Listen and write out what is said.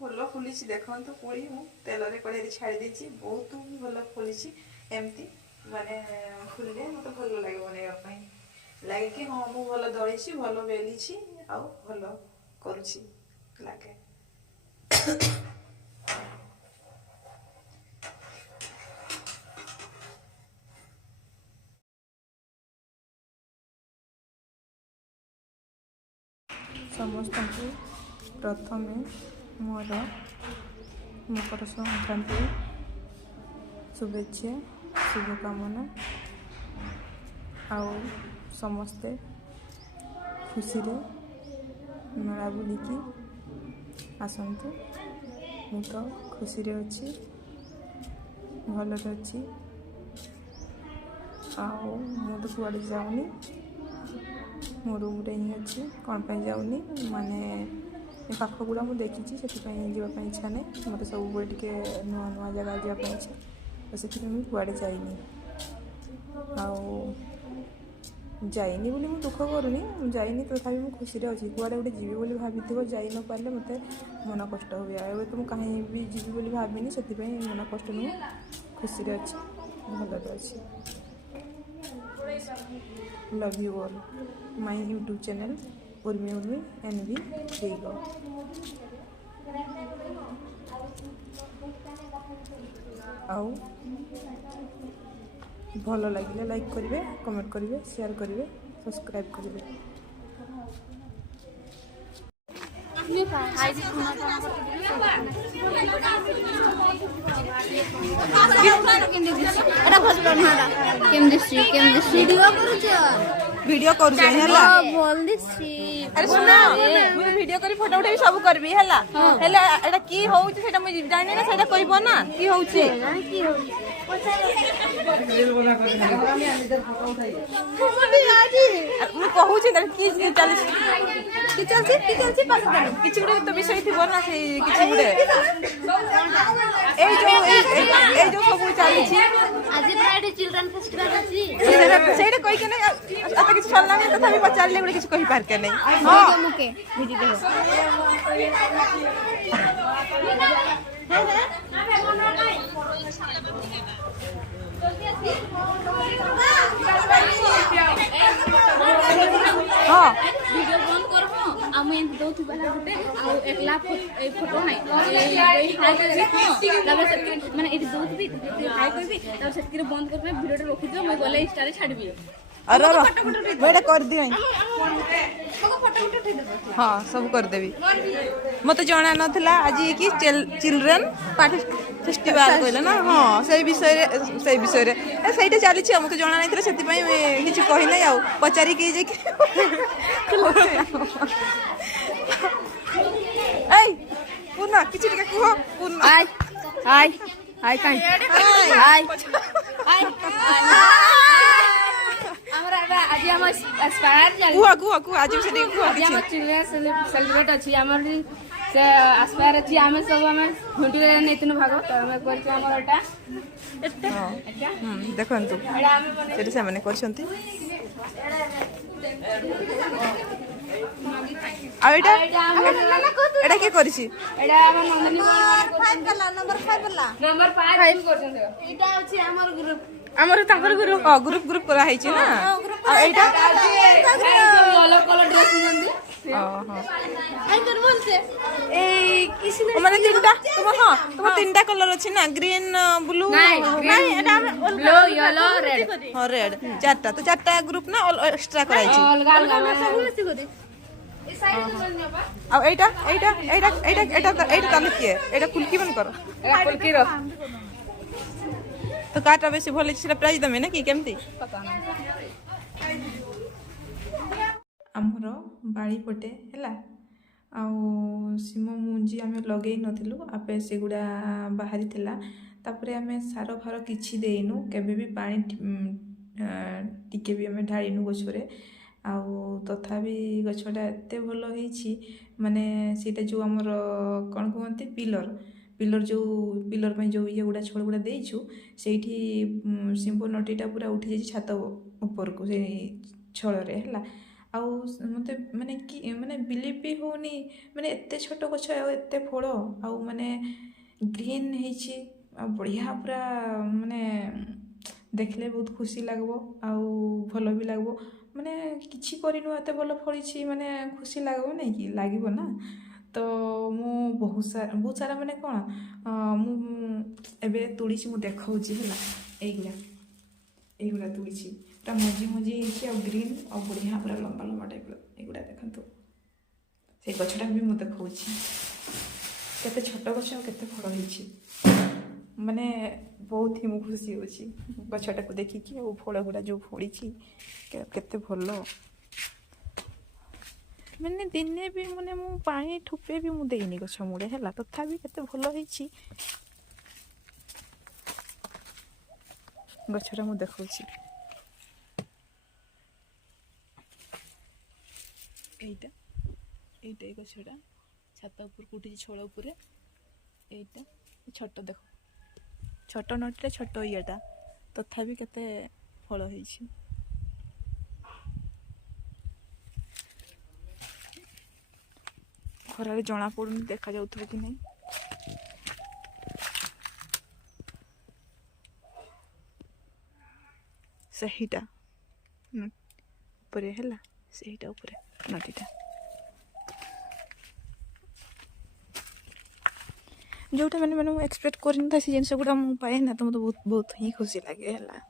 भल फुली देखो पुड़ी तेल कड़े छाड़ी देती बहुत भल फुली एमती माने फुले मत भल लगे बनवाई लगे कि हाँ मुझे भल दड़ी भल बेली आउ भल करुँची लगे समस्त प्रथमे मोर मकर संक्रांति शुभेच्छा शुभकामना आउ समस्ते खुशी रे मेला बुलिकी आसतु मु तो खुशी रे अच्छी भलरे अच्छी आउ मु तो कुआड़े जाऊनी मो रूम रे ही अच्छी कौन पे जाऊनी माने पाख गुड़ा मुझे देखी से जावाई इच्छा नहीं मत सब टे नुआ नुआ जगह जावाई इच्छा तो से कुआड़े जाइनी जाइनी बोली मुझे दुख करूनी जाइनी तथा मुझे खुशी अच्छी कुआड़े गोटे जीवी बोली भाभी जाई न पारे मत मन कष्ट हुए ए तो मुझे कहीं भी जीवी बोली भाविनी से मन कष्ट नुह खुशी अच्छी भलरे अच्छी love you all my YouTube channel Urmi Urmi एनवी देगो आउ भल लगे लाइक करेंगे कमेंट करेंगे शेयर करेंगे सब्सक्राइब करेंगे वीडियो करू हैला बोल दिसी अरे सुनो मुझे वीडियो करी फोटो उठाई सब करबी हैला हैला एटा की होउची सेटा मुझे जानि ना सेटा कहबो ना की होउची की होउची ମୁଁ କହୁଛି କି ଚାଲିଛି ପାସ କିଛି ଗୋଟେ ତ ବିଷୟ ଥିବ ନା ସେଇ କିଛି ଗୋଟେ ଏଇ ଯୋଉ ସବୁ ଚାଲିଛି ଆଜି ପ୍ରାୟ ଚିଲଡ୍ରେନ୍ ଫେଷ୍ଟିଭାଲ ଅଛି ସେଇଟା କହିକେ ନାଇଁ ଆଉ କିଛି ସରିଲା ନାହିଁ ତଥାପି ପଚାରିଲେ ଗୋଟେ କିଛି କହିପାରକେ ନାଇଁ ହଁ ମୁକେ ବୁଝି ଦେବ हाँ वीडियो बंद करबो आ मैं दोथु वाला गुटे आ एकला फोटो नाही ए हाय करबी तबे से माने एटी दोथ भी हाय करबी तबे से बंद करबे वीडियो रे रखि दियो मैं गले इंस्टा रे छाड़बी अरे बेटा कर दियो फोटो उठे दे हां सब कर देबी मते जाना नथला आज की चिल्ड्रन पार्टी फेस्टिवल कहले ना हाँ से विषय रे सहीटा चली हमको जाना नहीं से किसी कही ना आ पचारि के जे पूर्णा किसी कह पूर्णा आय आय आय काई आय हमरा आज हम एस्पायर चल कुआ आज से आज हम चिल्ड्रन सेलिब्रेट अछि हमर से एस्पायर अछि हमें सब हमें घुंटी रे नेतन भाग तो हमें करछ हमर एटा देखंतु सेठी से माने करछंती आ एटा के करछि एटा हमर नंदनी 5 वाला नंबर 5 करछंती एटा अछि हमर ग्रुप हमर ताकर ग्रुप करा है छी ना आ एटा येलो कलर ड्रेस पिनंदी आई कर बोलते ए किसी ने माने तीनटा तुम तीनटा कलर अछि ना ग्रीन ब्लू नहीं एटा ब्लू येलो रेड हां रेड चारटा तो चारटा ग्रुप ना एक्स्ट्रा कराई छी अलग अलग सब मिसी को दे ए साइड से बोलने बा आ एटा ताले के एटा फुलकी बन करो एटा फुलकी रो तो काटा बेसी भले छिरा प्राइस दमे ना कि केमती पता नहीं हमरो बाड़ी पटे हैला आउ सिम मुंजी आमे लगेई नथिलु आपे सेगुडा बाहरी थिला तापरे आमे सारो फारो किछि देइनु केबे भी पानी टिके भी आमे ढाळिनु गछरे आउ तथापि गछटा एते भलो हेछि माने सेटा जो हमर कोन कहंती पिलर जो पिलर में जो ये गुड़ा छोड़ गुड़ा देइछु सेठी सिंबो नटीटा पूरा उठी जाई छात ऊपर को से छळ रे हला ଆଉ ମୋତେ ମାନେ କି ମାନେ ବିଲିଭ୍ ବି ହେଉନି ମାନେ ଏତେ ଛୋଟ ଗଛ ଆଉ ଏତେ ଫଳ ଆଉ ମାନେ ଗ୍ରୀନ୍ ହେଇଛି ଆଉ ବଢ଼ିଆ ପୁରା ମାନେ ଦେଖିଲେ ବହୁତ ଖୁସି ଲାଗିବ ଆଉ ଭଲ ବି ଲାଗିବ ମାନେ କିଛି କରିନୁ ଏତେ ଭଲ ଫଳିଛି ମାନେ ଖୁସି ଲାଗିବ ନାଇଁ କି ଲାଗିବ ନା ତ ମୁଁ ବହୁତ ସାରା ମାନେ କ'ଣ ମୁଁ ଏବେ ତୋଳିଛି ମୁଁ ଦେଖାଉଛି ହେଲା এইগুলা তুଳିଛି ପୁରା ମଞ୍ଜି ମଞ୍ଜି ହେଇଛି ଆଉ ଗ୍ରୀନ୍ ଆଉ ବଢ଼ିଆ ପୁରା ଲମ୍ବା ଲମ୍ବା ଟାଇପ୍ର ଏଇଗୁଡ଼ା ଦେଖନ୍ତୁ ସେଇ ଗଛଟା ବି ମୁଁ ଦେଖାଉଛି କେତେ ଛୋଟ ଗଛ ଆଉ କେତେ ଫଳ ହେଇଛି ମାନେ ବହୁତ ହିଁ ମୁଁ ଖୁସି ହେଉଛି ଗଛଟାକୁ ଦେଖିକି ଆଉ ଫଳ ଗୁଡ଼ା ଯେଉଁ ଫଳିଛି କେତେ ଭଲ ମାନେ ଦିନେ ବି ମାନେ ମୁଁ ପାଣି ଠୋପେ ବି ମୁଁ ଦେଇନି ଗଛ ମୂଳେ ହେଲା ତଥାପି କେତେ ଭଲ ହେଇଛି ଗଛଟା ମୁଁ ଦେଖାଉଛି এইটা এই ଗଛଟା ଛାତ ଉପରକୁ ଉଠିଛି ଛଳ ଉପରେ এইଟା ଛୋଟ ଦେଖ ଛୋଟ ନଟରେ ଛୋଟ ଇଏଟା ତଥାପି କେତେ ଫଳ ହେଇଛି ଖରାରେ ଜଣା ପଡୁନି ଦେଖାଯାଉଥିବ କି ନାହିଁ ସେଇଟା ଉପରେ ହେଲା ସେଇଟା ଉପରେ ନଦୀଟା ଯେଉଁଟା ମାନେ ମୁଁ ଏକ୍ସପେକ୍ଟ କରିନଥାଏ ସେ ଜିନିଷ ଗୁଡ଼ା ମୁଁ ପାଏ ନା ତ ମୋତେ ବହୁତ ହିଁ ଖୁସି ଲାଗେ ହେଲା।